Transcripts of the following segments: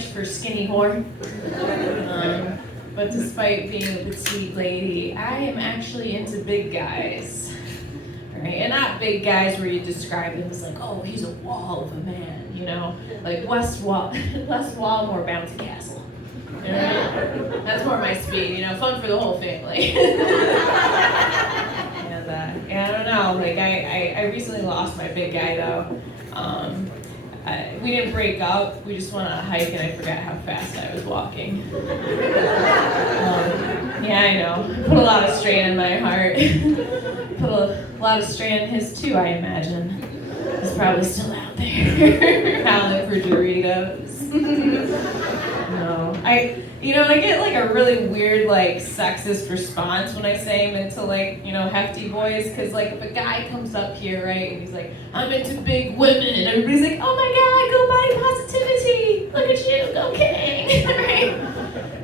French for skinny whore. But despite being a petite lady, I am actually into big guys. Right? And not big guys where you describe him as like, oh, he's a wall of a man, you know? Like West Wall, West Wall, more bouncy castle. You know? That's more my speed, you know, fun for the whole family. Yeah, I don't know, like I recently lost my big guy though. We didn't break up, we just went on a hike and I forgot how fast I was walking. Yeah, I know, put a lot of strain in my heart. Put a lot of strain in his too, I imagine. He's probably still out there, howling for Doritos. No, I get like a really weird like sexist response when I say I'm into like, you know, hefty boys, because like if a guy comes up here, right, and he's like, I'm into big women, and everybody's like, oh my god, go body positivity, look at you, go king,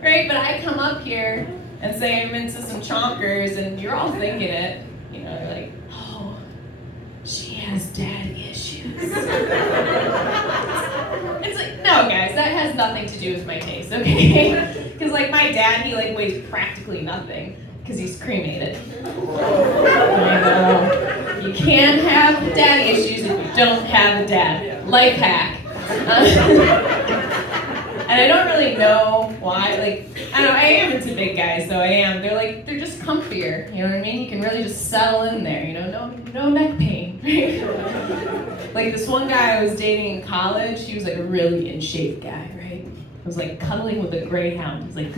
right? But I come up here and say I'm into some chonkers, and you're all thinking it, you know, you're like, oh, she has daddy issues. It's like, no guys, that has nothing to do with my taste, okay? Because like my dad, he like weighs practically nothing because he's cremated. I know. You can't have daddy issues if you don't have a dad. Life hack. And I don't really know why, like, I don't know, I am into big guys, though I am. They're just comfier, you know what I mean? You can really just settle in there, you know, no neck pain, right? Like this one guy I was dating in college, he was like a really in shape guy, right? I was like cuddling with a greyhound, he's like,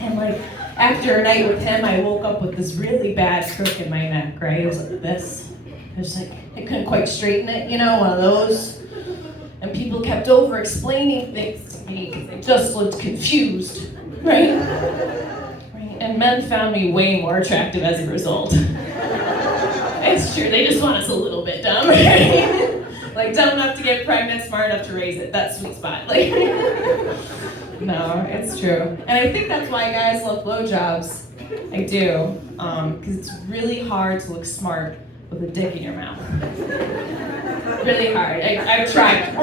and like, after a night with him, I woke up with this really bad crook in my neck, right? It was like this. It was like, I couldn't quite straighten it, you know, one of those. And people kept over-explaining things to me because they just looked confused, right? And men found me way more attractive as a result. It's true, they just want us a little bit dumb, right? Like dumb enough to get pregnant, smart enough to raise it. That sweet spot. Like, no, it's true. And I think that's why guys love blowjobs. I do, because it's really hard to look smart with a dick in your mouth. Really hard. I've tried,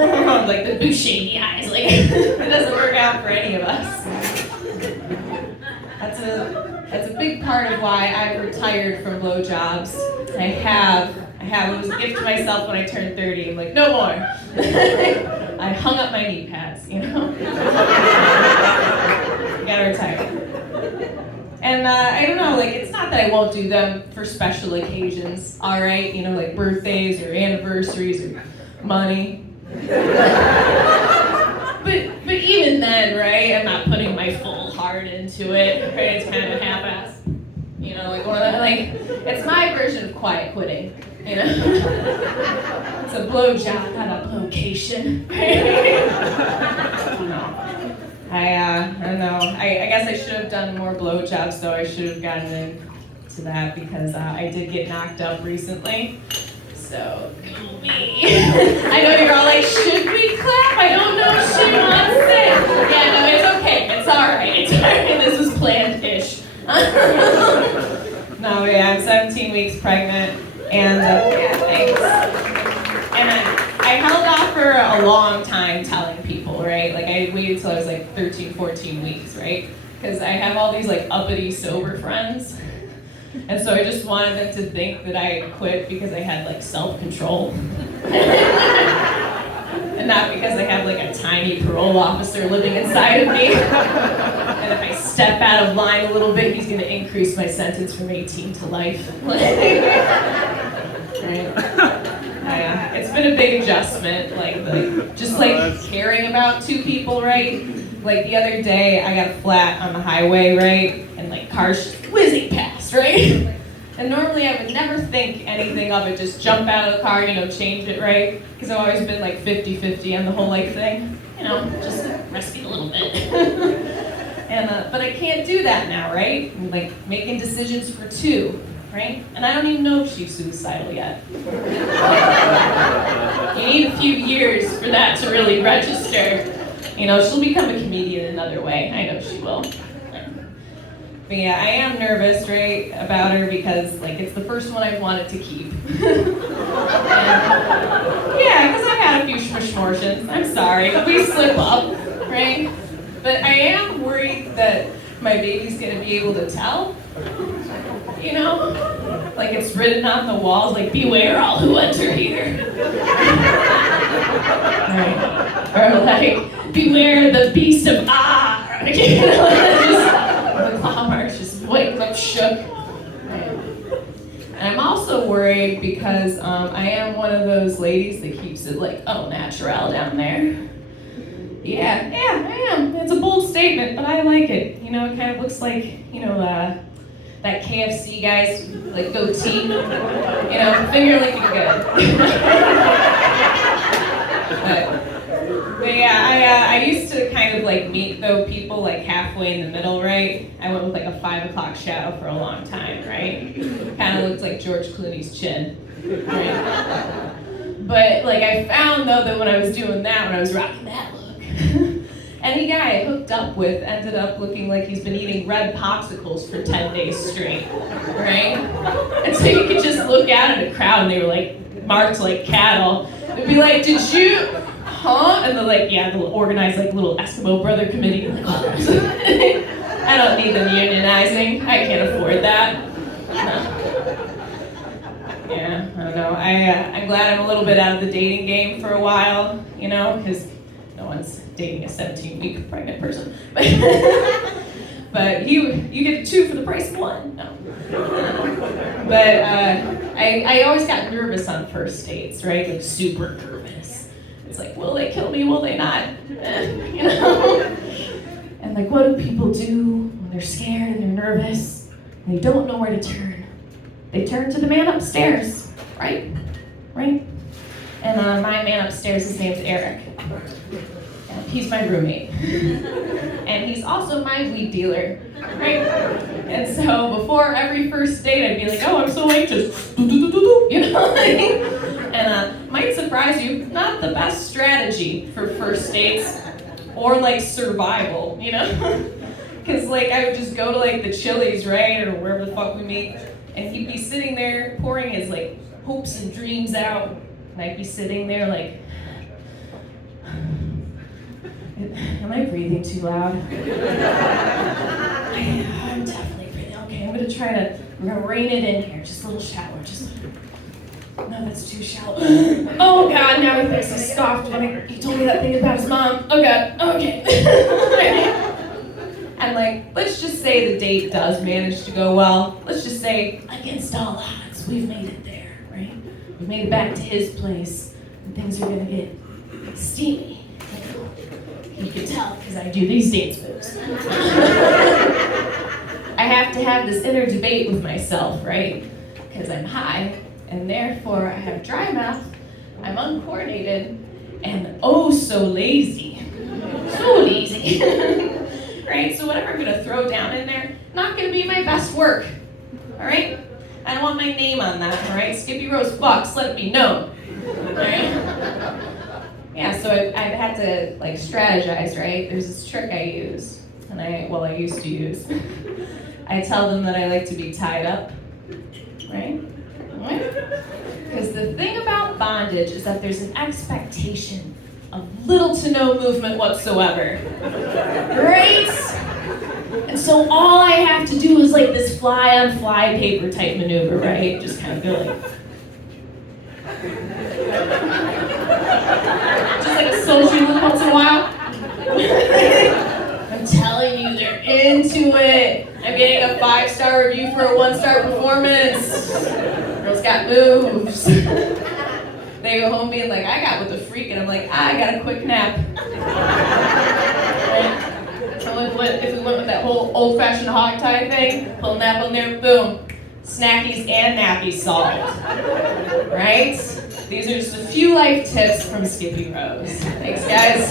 like the Buscemi eyes, like it doesn't work out for any of us. That's a big part of why I've retired from blowjobs. I have. It was a gift to myself when I turned 30. I'm like, no more. I hung up my knee pads, you know? Gotta retire. And I don't know, like, it's not that I won't do them for special occasions, all right? You know, like birthdays or anniversaries or money. But even then, right, I'm not putting my full heart into it, right? It's kind of a half-ass, you know, like one of the, like, it's my version of quiet quitting, you know? It's a blowjob, not a blowcation, right? No. I don't know. I guess I should have done more blowjobs, though. I should have gotten into that because I did get knocked up recently. So, go me. I know you're all like, should we clap? I don't know shit on set. Yeah, no, it's okay. It's all right. It's all right. This was planned-ish. No, yeah, I'm 17 weeks pregnant, and yeah, thanks. And I held off for a long time telling people, right? Like I waited till I was like 13, 14 weeks, right? Because I have all these like uppity sober friends. And so I just wanted them to think that I quit because I had like self-control. And not because I have like a tiny parole officer living inside of me. And if I step out of line a little bit, he's gonna increase my sentence from 18 to life. Right? It's been a big adjustment, just caring about two people, right? Like the other day, I got a flat on the highway, right? And like cars just whizzing past, right? And normally I would never think anything of it, just jump out of the car, you know, change it, right? Because I've always been like 50-50 on the whole life thing, you know, just resting a little bit. And but I can't do that now, right? I'm like making decisions for two. Right? And I don't even know if she's suicidal yet. You need a few years for that to really register. You know, she'll become a comedian another way. I know she will. But yeah, I am nervous, right, about her because, like, it's the first one I've wanted to keep. Yeah, because I've had a few schmortions. I'm sorry. We slip up, right? But I am worried that my baby's going to be able to tell. You know? Like, it's written on the walls, like, beware all who enter here. Right? Or, like, beware the beast of Ah! You know? The claw marks just wakes up shook. And I'm also worried because I am one of those ladies that keeps it like, oh, natural down there. Yeah, I am. It's a bold statement, but I like it. You know, it kind of looks like, you know, that KFC guy's like goatee. You know, finger licking good. But yeah, I used to kind of like meet though people like halfway in the middle, right? I went with like a 5 o'clock shadow for a long time, right? Kind of looked like George Clooney's chin, right? But like I found though that when I was doing that, when I was rocking that look, any guy I hooked up with ended up looking like he's been eating red popsicles for 10 days straight, right? And so you could just look out at a crowd and they were like marked like cattle. They'd be like, did you? Huh? And they're like, yeah, they'll organize like little Eskimo brother committee. Like, oh. I don't need them unionizing. I can't afford that. No. Yeah, I don't know. I'm glad I'm a little bit out of the dating game for a while, you know, because no one's dating a 17-week pregnant person. But you get 2 for the price of 1. No. But I always got nervous on first dates, right? Like super nervous. It's like, will they kill me? Will they not? You know? And like, what do people do when they're scared and they're nervous and they don't know where to turn? They turn to the man upstairs, right? Right? And my man upstairs, his name's Eric. And he's my roommate. And he's also my weed dealer, right? And so before every first date, I'd be like, oh, I'm so anxious. You know? And might surprise you, not the best strategy for first dates or like survival, you know? Because like I would just go to like the Chili's, right, or wherever the fuck we meet, and he'd be sitting there pouring his like hopes and dreams out, and I'd be sitting there like, am I breathing too loud? I'm definitely breathing. Okay, we're gonna rein it in here, just a little shallower, no, that's too shallow. Oh God, now he thinks he's scoffed when he told me that thing about his mom. Oh God, okay. And like, let's just say the date does manage to go well. Let's just say, against all odds, we've made it there, right? We've made it back to his place, and things are gonna get steamy. You can tell because I do these dance moves. I have to have this inner debate with myself, right? Because I'm high. And therefore, I have dry mouth, I'm uncoordinated, and oh so lazy. So lazy. Right? So whatever I'm gonna throw down in there, not gonna be my best work. Alright? I don't want my name on that, alright? Skippy Rose Fox, let it be known. Alright? Yeah, so I've had to like strategize, right? There's this trick I use, and I used to use. I tell them that I like to be tied up, right? Because the thing about bondage is that there's an expectation of little to no movement whatsoever, right? And so all I have to do is like this fly-on-fly paper type maneuver, right? Just kind of go like, just like a social move once in a while. I'm telling you, they're into it. I'm getting a 5-star review for a 1-star performance. Girls got moves. They go home being like, I got with the freak, and I'm like, I got a quick nap. Right? So if we went with that whole old-fashioned hog tie thing, pull a nap on there, boom. Snackies and nappies solved. Right? These are just a few life tips from Skippy Rose. Thanks, guys.